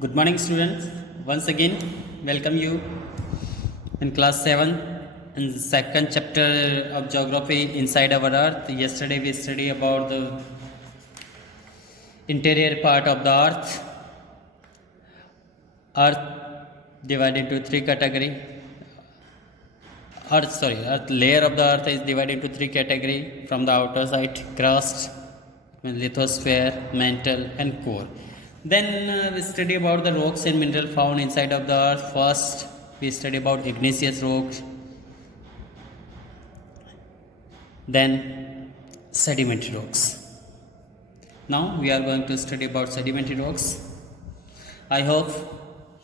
Good morning, students. Once again, welcome you in class 7 in the second chapter of geography inside our earth. Yesterday, we studied about the interior part of the earth. Earth divided into three categories. Earth layer of the earth is divided into three categories from the outer side: crust, lithosphere, mantle, and core. Then we study about the rocks and mineral found inside of the earth. First, we study about igneous rocks, then sedimentary rocks. Now we are going to study about sedimentary rocks. I hope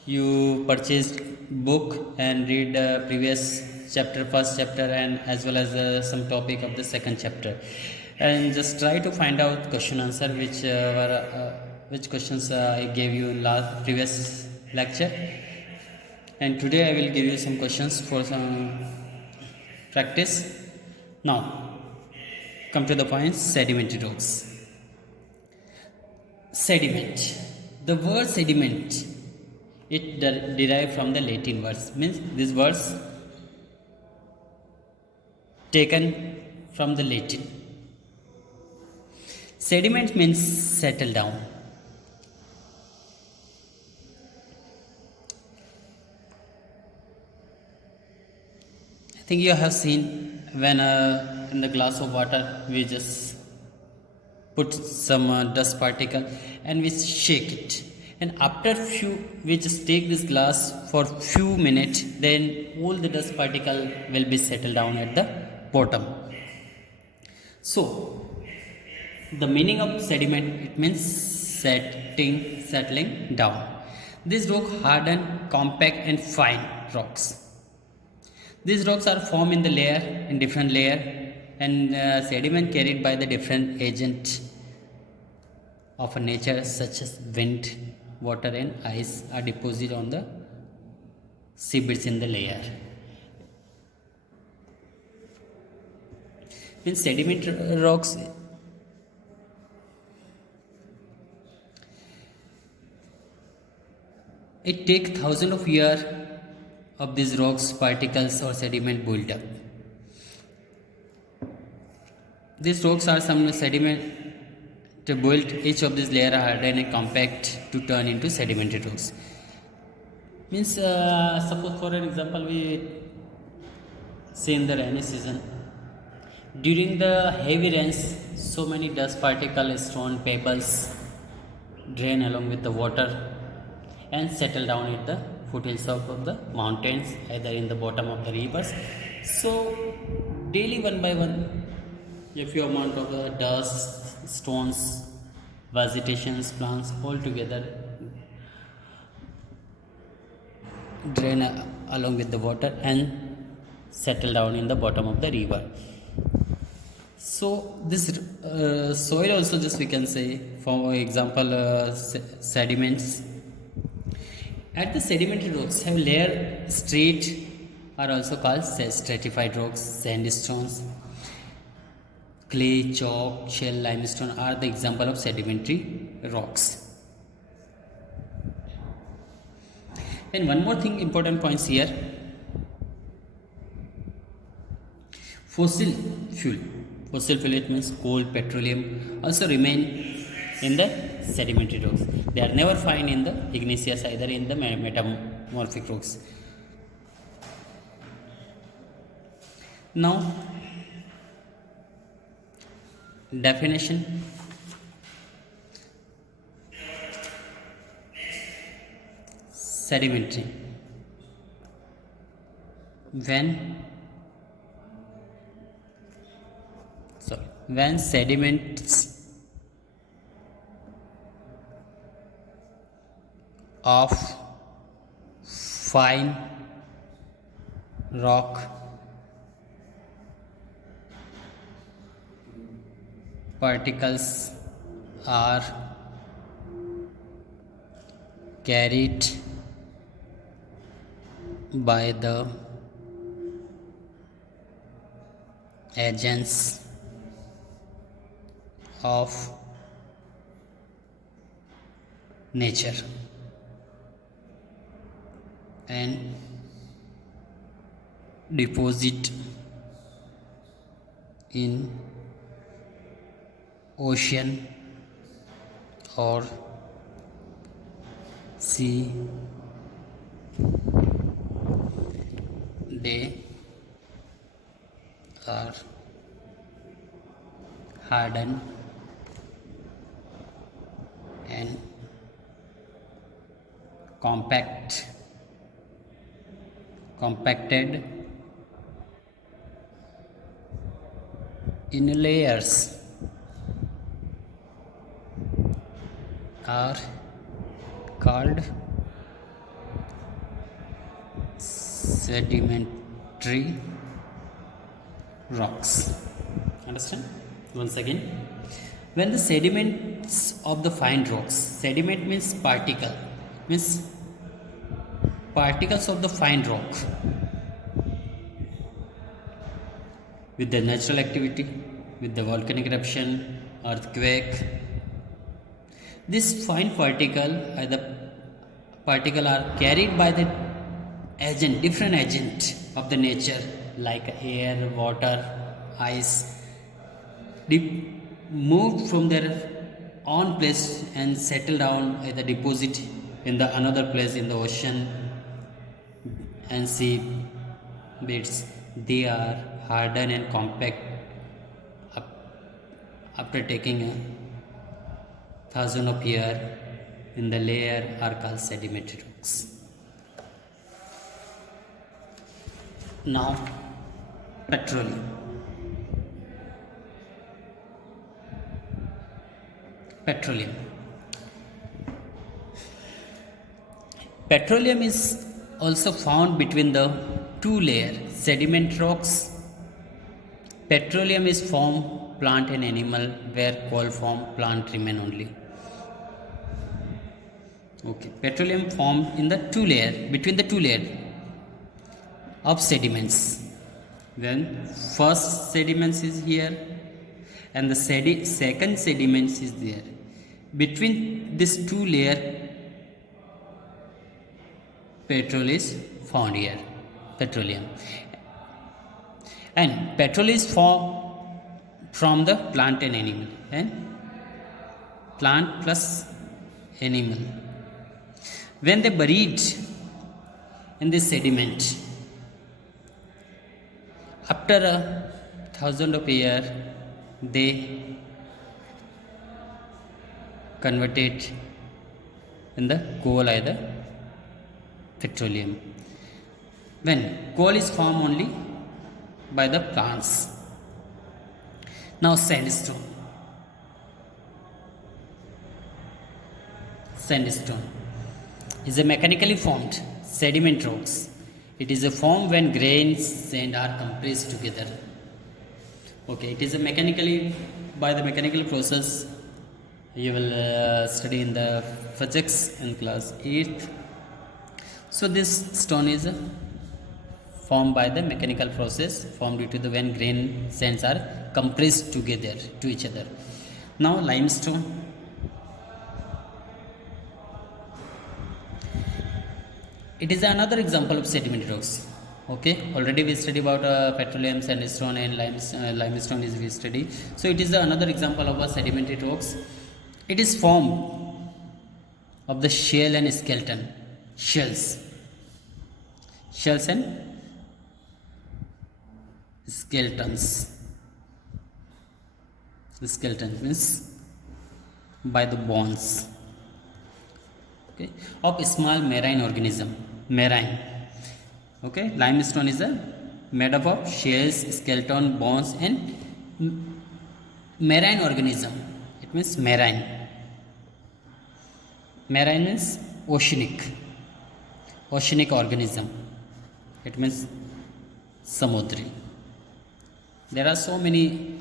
you purchased book and read previous chapter, first chapter, and as well as some topic of the second chapter, and just try to find out question answer which questions I gave you in last previous lecture. And today I will give you some questions for some practice. Now come to the point: sedimentary rocks. Sediment. The word sediment, it derived from the Latin words. Means these words taken from the Latin. Sediment means settle down. I think you have seen when in the glass of water we just put some dust particle and we shake it, and after few we just take this glass for few minutes, then all the dust particle will be settled down at the bottom. So the meaning of sediment, it means settling down. These rocks hardened, compact, and fine rocks. These rocks are formed in the layer, in different layer, and sediment carried by the different agent of a nature such as wind, water, and ice are deposited on the seabeds in the layer. In sediment rocks, it takes thousands of years of these rocks, particles, or sediment build up. These rocks are some sediment to build. Each of these layers are hardened and compact to turn into sedimentary rocks. Means suppose for an example we say in the rainy season, during the heavy rains, so many dust particles, stone, pebbles drain along with the water and settle down at the foothills of the mountains, either in the bottom of the rivers. So daily, one by one, a few amount of the dust, stones, vegetations, plants all together drain along with the water and settle down in the bottom of the river. So this soil also, just we can say, for example, sediments. At the sedimentary rocks have layer straight, are also called stratified rocks. Sandstones, clay, chalk, shell, limestone are the example of sedimentary rocks. And one more thing, important points here: fossil fuel. Fossil fuel, it means coal, petroleum, also remain in the sedimentary rocks. They are never found in the igneous, either in the metamorphic rocks. Now, definition. Sedimentary: when sediments of fine rock particles are carried by the agents of nature. and deposit in ocean or sea. They are hardened and compacted in layers are called sedimentary rocks. Understand? Once again, when the sediments of the fine rocks, sediment means particles of the fine rock with the natural activity, with the volcanic eruption, earthquake. This fine particle are carried by the different agent of the nature like air, water, ice, moved from their own place and settle down at the deposit in the another place in the ocean and sea beds. They are hardened and compact after taking 1,000 of years in the layer are called sedimentary rocks. Now, petroleum. Petroleum is also found between the two layer sediment rocks. Petroleum is formed plant and animal, where coal form plant remain only. Okay, petroleum formed in the between the two layer of sediments. Then first sediments is here and the second sediments is there. Between these two layer, petrol is found here, petroleum. And petrol is formed from the plant and animal, and plant plus animal. When they buried in this sediment, after 1,000 of years, they converted in the coal either petroleum. When coal is formed only by the plants. Now sandstone. Sandstone is a mechanically formed sediment rocks. It is a form when grains sand are compressed together. Okay, it is a by the mechanical process. You will study in the physics in class 8th. So this stone is formed by the mechanical process, formed due to the when grain sands are compressed together to each other. Now limestone. It is another example of sedimentary rocks. Okay, already we studied about petroleum, sandstone, and limestone is we study. So it is another example of a sedimentary rocks. It is formed of the shell and skeleton. Shells and skeletons. The skeleton means by the bones. Okay, of small marine organism. Okay, limestone is made up of shells, skeleton, bones, and marine organism. It means marine. Marine means oceanic organism. It means samudri. There are so many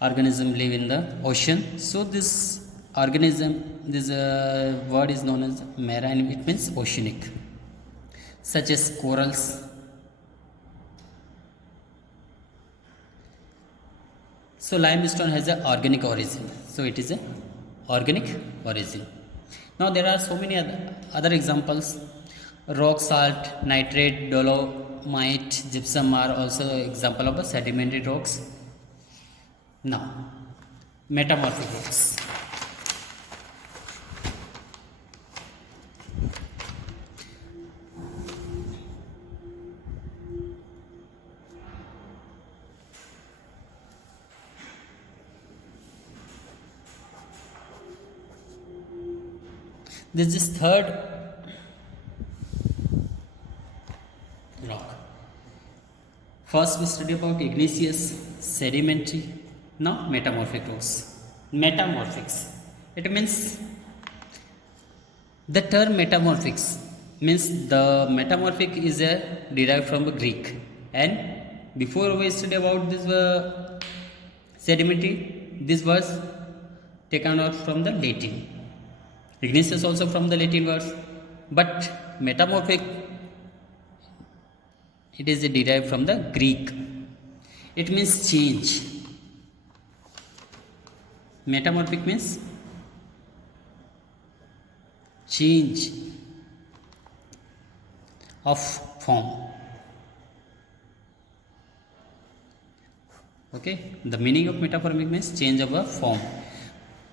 organisms live in the ocean. So this organism, this word is known as marine. It means oceanic, such as corals. So limestone has an organic origin. So it is a organic origin. Now there are so many other examples. Rock salt, nitrate, dolomite, gypsum are also example of sedimentary rocks. Now, metamorphic rocks. This is third rock. First we study about igneous, sedimentary, now metamorphic rocks. Metamorphics. It means the term metamorphics means the metamorphic is derived from the Greek, and before we study about this sedimentary, this was taken out from the Latin. Igneous also from the Latin words, but metamorphic it is derived from the Greek. It means change. Metamorphic means change of form. Okay, the meaning of metamorphic means change of a form.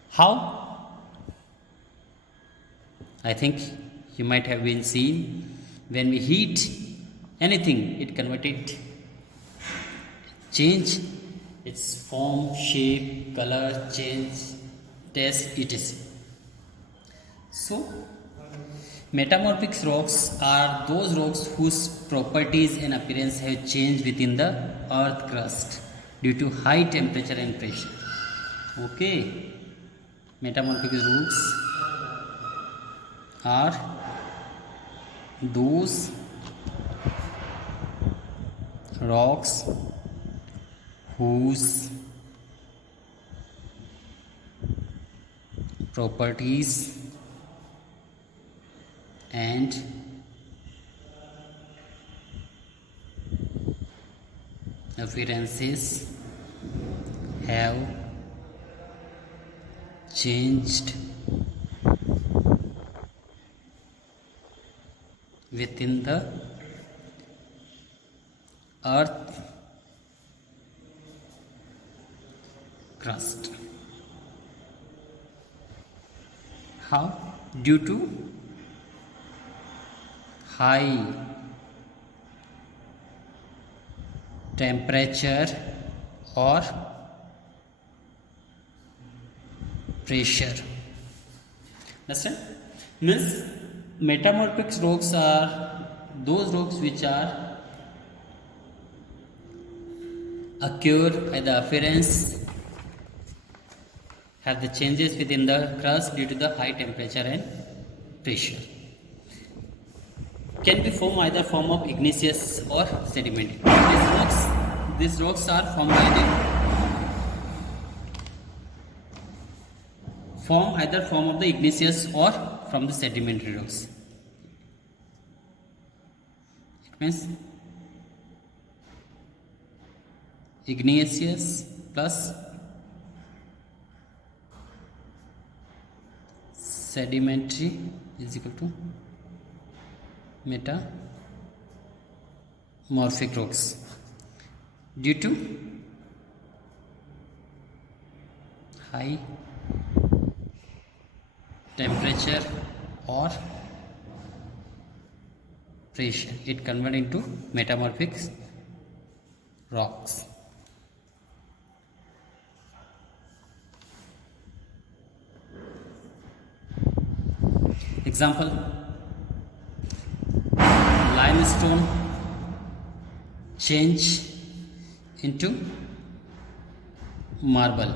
How? I think you might have been seen when we heat anything, it converted, change its form, shape, color, change, taste, etc. So, metamorphic rocks are those rocks whose properties and appearance have changed within the earth crust due to high temperature and pressure. Okay, metamorphic rocks are those rocks whose properties and appearances have changed within the earth crust. How? Due to high temperature or pressure. Understand? Means metamorphic rocks are those rocks which are occur by the appearance have the changes within the crust due to the high temperature and pressure. Can be formed either form of igneous or sedimentary. These rocks are formed either form of the igneous or from the sedimentary rocks. It means igneous plus sedimentary is equal to metamorphic rocks due to high temperature or pressure. It converts into metamorphic rocks. Example, limestone change into marble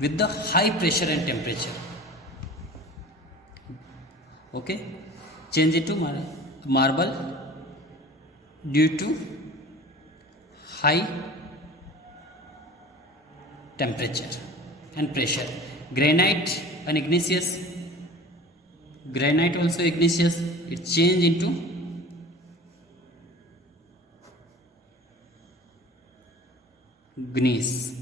with the high pressure and temperature. Okay, change into marble due to high temperature and pressure. Granite and igneous. Granite also igneous. It change into gneiss.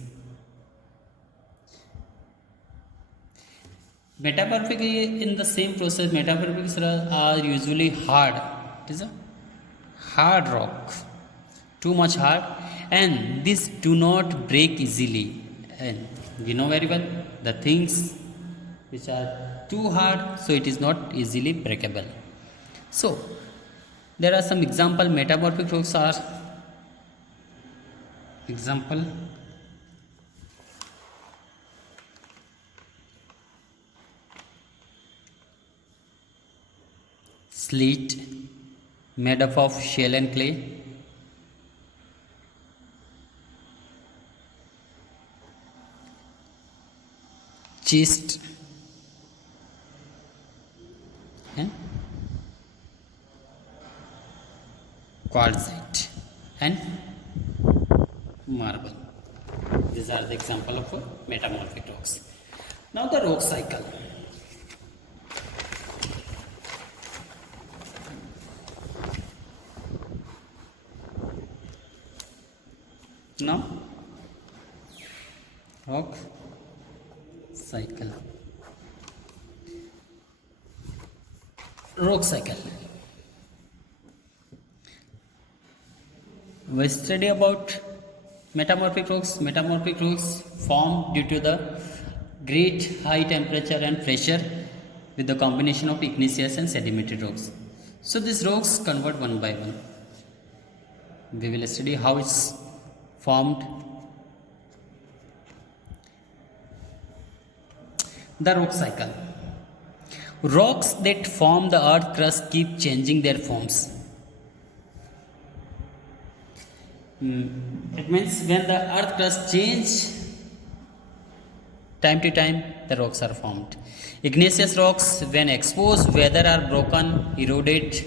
Metamorphic in the same process. Metamorphics are usually hard It is a hard rock, too much hard, and this do not break easily. And we know very well the things which are too hard, so it is not easily breakable. So there are some example metamorphic rocks are example slate made up of shell and clay, schist and quartzite and marble. These are the example of metamorphic rocks. Now the rock cycle. Now rock cycle. Rock cycle. We study about metamorphic rocks. Metamorphic rocks form due to the great high temperature and pressure with the combination of igneous and sedimentary rocks. So these rocks convert one by one. We will study how it's formed. The rock cycle. Rocks that form the earth crust keep changing their forms. It means when the earth crust change time to time, the rocks are formed. Igneous rocks, when exposed, whether are broken, eroded,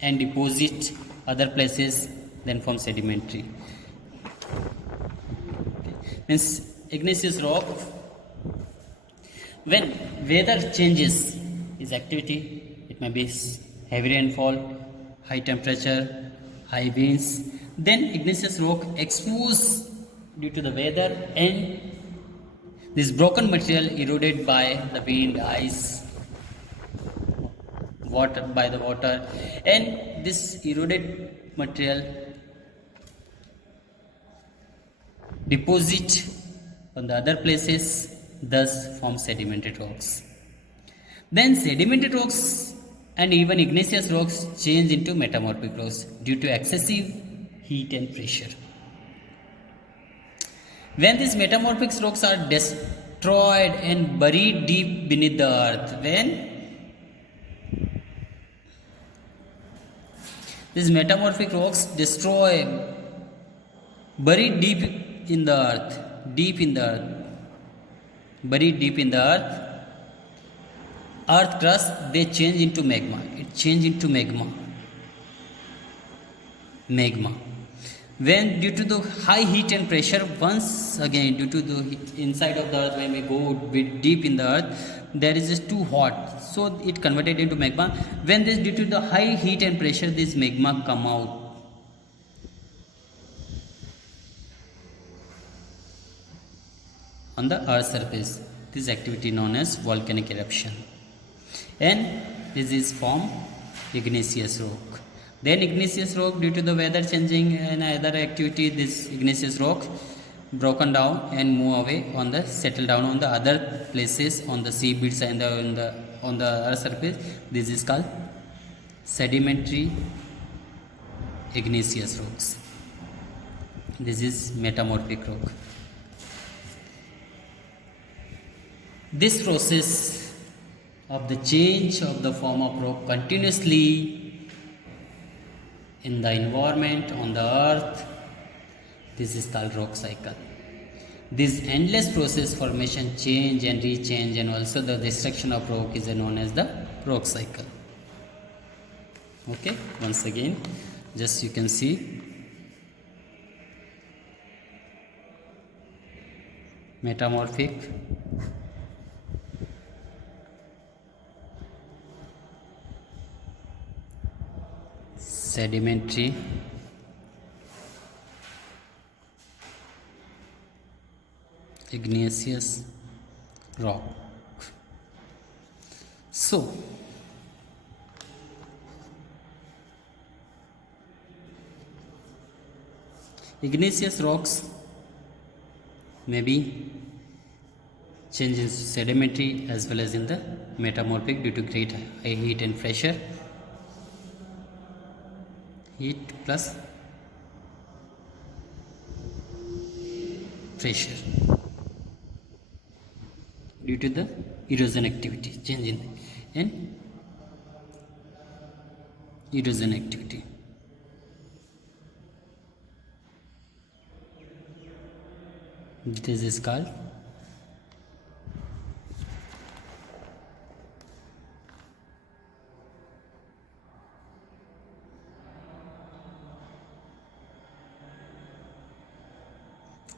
and deposit other places, then form sedimentary. Means igneous rock, when weather changes, is activity. It may be heavy rainfall, high temperature, high winds. Then igneous rock exposed due to the weather, and this broken material eroded by the wind, ice, water, by the water, and this eroded material deposit on the other places, thus form sedimentary rocks. Then sedimentary rocks and even igneous rocks change into metamorphic rocks due to excessive heat and pressure. When these metamorphic rocks are destroyed and buried deep beneath the earth, when these metamorphic rocks destroy, buried deep in the earth, buried deep in the earth crust, they change into magma. It change into magma. When due to the high heat and pressure, once again due to the inside of the earth, when we go deep in the earth, there is just too hot, so it converted into magma. When this due to the high heat and pressure, this magma come out. On the earth surface, this activity known as volcanic eruption, and this is form igneous rock. Then igneous rock, due to the weather changing and other activity, this igneous rock broken down and move away on the settle down on the other places on the seabeds and on the earth surface. This is called sedimentary igneous rocks. This is metamorphic rock. This process of the change of the form of rock continuously in the environment on the earth, this is called rock cycle. This endless process, formation, change and rechange, and also the destruction of rock is known as the rock cycle. Okay, once again, just you can see metamorphic, sedimentary, igneous rock. So Igneous rocks may be change in sedimentary as well as in the metamorphic due to great high heat and pressure. Heat plus pressure due to the erosion activity, change in erosion activity. This is called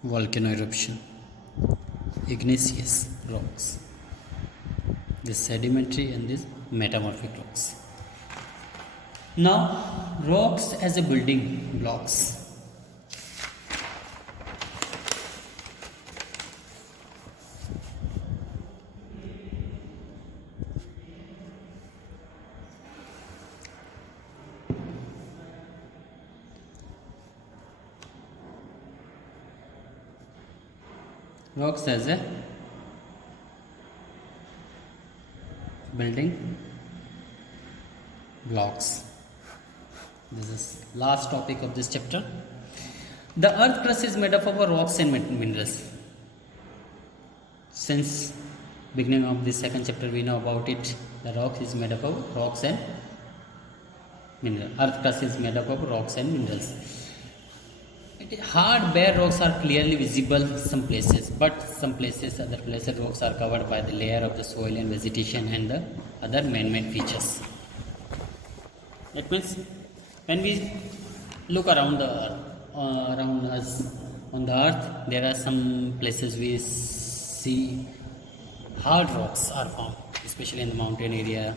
volcano eruption. Igneous rocks, this sedimentary and this metamorphic rocks. Now rocks as a building blocks. Rocks as a building blocks. This is last topic of this chapter. The earth crust is made up of rocks and minerals. Since beginning of this second chapter we know about it. The rock is made up of rocks and minerals. Earth crust is made up of rocks and minerals. Hard bare rocks are clearly visible some places, but some places, other places, rocks are covered by the layer of the soil and vegetation and the other man-made features. That means when we look around the earth, around us on the earth, there are some places we see hard rocks are found, especially in the mountain area.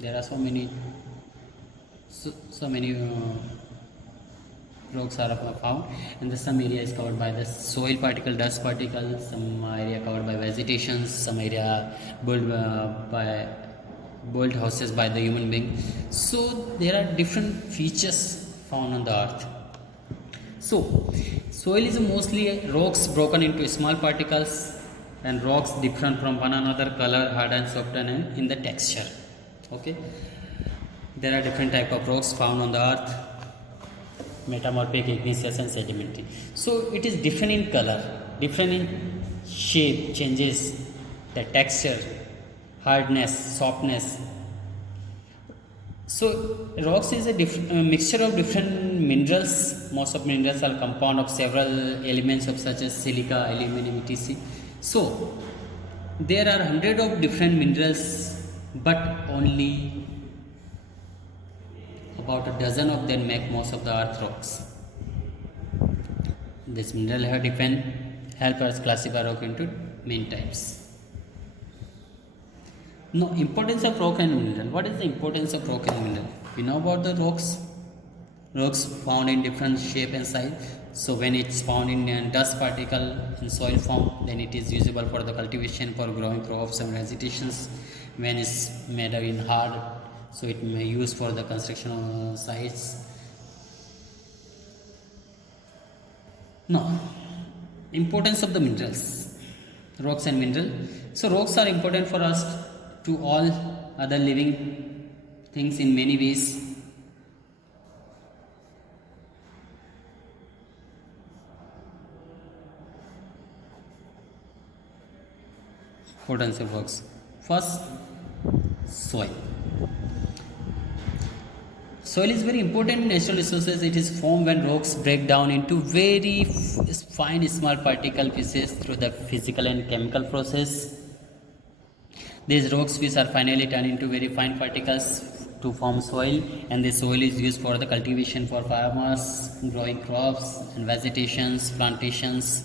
There are so many rocks are found, and some area is covered by the soil particle, dust particles, some area covered by vegetation, some area built houses by the human being. So there are different features found on the earth. So soil is mostly rocks broken into small particles, and rocks different from one another, color, hard and soft, and in the texture. Okay, there are different type of rocks found on the earth: metamorphic, igneous and sedimentary. So it is different in color, different in shape, changes the texture, hardness, softness. So rocks is a mixture of different minerals. Most of minerals are compound of several elements of such as silica, aluminum, etc. So there are hundreds of different minerals, but only about a dozen of them make most of the earth rocks. This mineral help us classify rock into main types. Now, importance of rock and mineral. What is the importance of rock and mineral? We know about the rocks. Rocks found in different shape and size. So when it's found in dust particle in soil form, then it is usable for the cultivation, for growing crops and vegetations. When it's made in hard, so it may use for the construction of sites. Now, importance of the minerals, rocks and mineral. So rocks are important for us to all other living things in many ways. Importance of rocks. First, soil. Soil is very important in natural resources. It is formed when rocks break down into very fine small particle pieces through the physical and chemical process. These rocks which are finally turned into very fine particles to form soil, and the soil is used for the cultivation for farmers, growing crops and vegetations, plantations.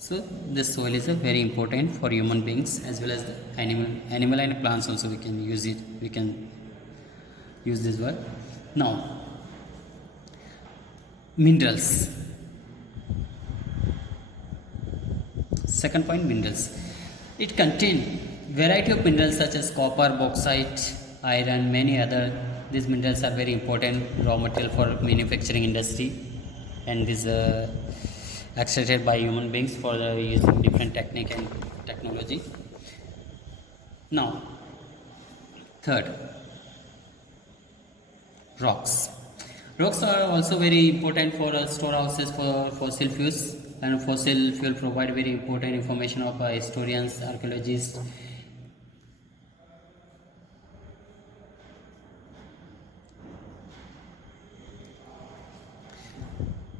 So this soil is very important for human beings as well as the animal and plants also. We can use it. We can use this word. Now, minerals. Second point, minerals. It contains variety of minerals such as copper, bauxite, iron, many other. These minerals are very important raw material for manufacturing industry and this extracted by human beings for the using different technique and technology. Now, third, rocks. Rocks are also very important for storehouses for fossil fuels, and fossil fuel provide very important information of historians, archaeologists.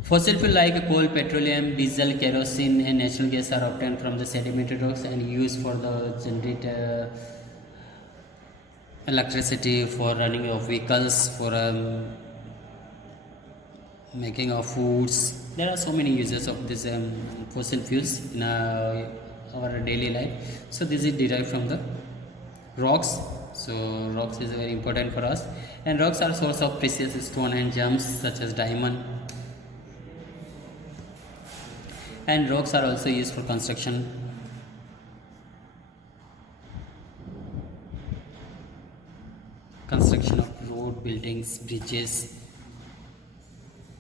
Fossil fuel like coal, petroleum, diesel, kerosene, and natural gas are obtained from the sedimentary rocks and used for the generate electricity, for running of vehicles, for making of foods. There are so many uses of this fossil fuels in our daily life. So this is derived from the rocks. So rocks is very important for us, and rocks are source of precious stone and gems such as diamond. And rocks are also used for construction. Construction of road, buildings, bridges.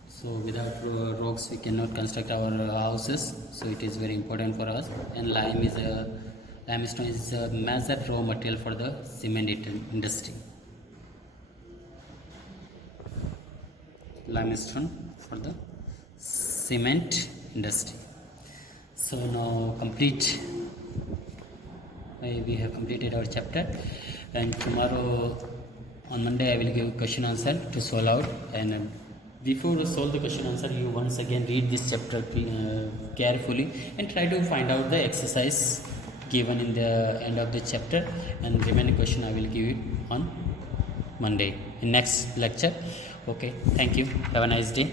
So without rocks we cannot construct our houses. So it is very important for us. And limestone is a major raw material for the cement industry. Limestone for the cement industry. So now we have completed our chapter, and tomorrow on Monday I will give question answer to solve out. And before you solve the question answer, you once again read this chapter carefully and try to find out the exercise given in the end of the chapter, and remaining question I will give it on Monday in next lecture. Okay, thank you, have a nice day.